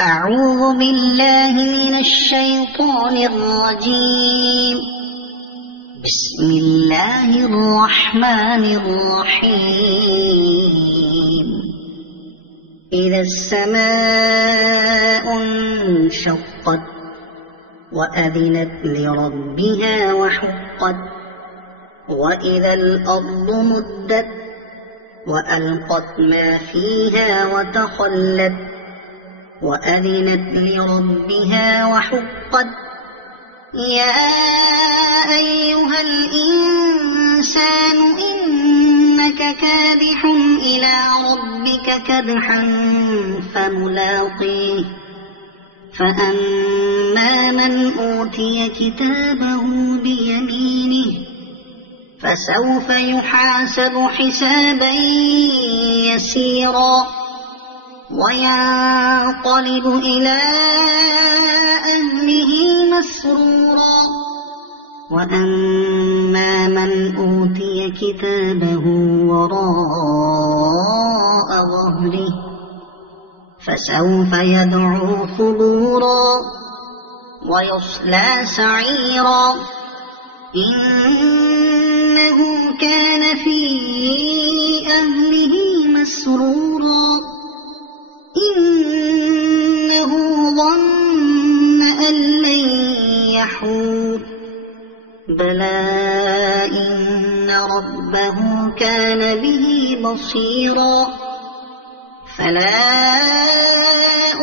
أعوذ بالله من الشيطان الرجيم. بسم الله الرحمن الرحيم. إذا السماء انشقت وأذنت لربها وحقت وإذا الأرض مدت وألقت ما فيها وتخلت وأذنت لربها وحقت. يا أيها الإنسان إنك كادح إلى ربك كدحا فملاقيه. فأما من أوتي كتابه بيمينه فسوف يحاسب حسابا يسيرا وينقلب إلى أهله مسرورا. وأما من أوتي كتابه وراء ظهره فسوف يدعو ثبورا ويصلى سعيرا. إنه كان في أهله مسرورا. إنه ظن أن لن يحور. بلى إن ربه كان به بصيرا. فلا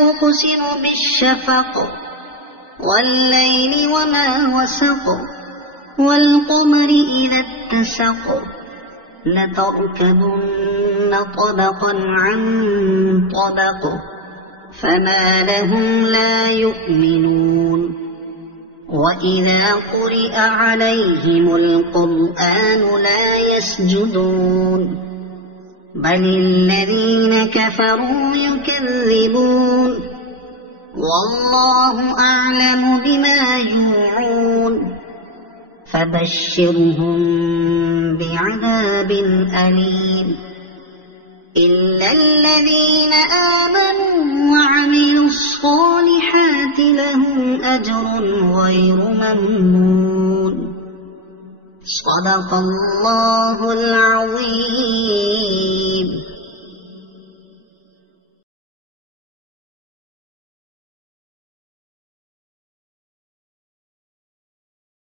أقسم بالشفق والليل وما وسق والقمر إذا اتسق. لتركبن طبقا عن طبق فما لهم لا يؤمنون. وإذا قرئ عليهم القرآن لا يسجدون بل الذين كفروا يكذبون. والله أعلم بما يوعون. فبشرهم بعذاب أليم إلا الذين آمنوا وعملوا الصالحات لهم أجر غير ممنون. صدق الله العظيم.